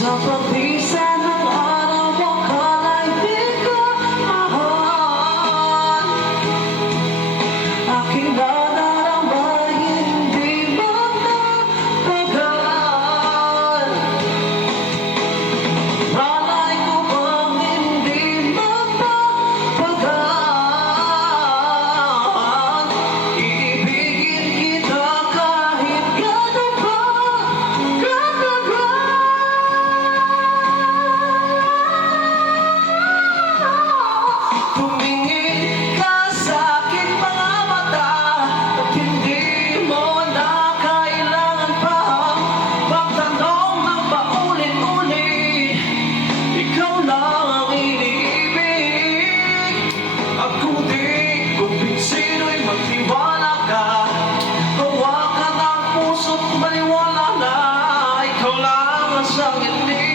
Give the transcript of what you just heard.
Sa pagbisa ng araw, akala'y di ka mahal. Aking nadarama, hindi magtatagal. Malay ko bang hindi magpapagal. Iibigin kita kahit gano'n pa katagal. Tumingin ka sa aking mga mata at hindi mo na kailangan pa magtanong ng paulit-ulit. Ikaw lang ang iniibig. At kung di kumbinsido'y magtiwala ka, hawakan ang puso't maniwala na ikaw lang ang sangit.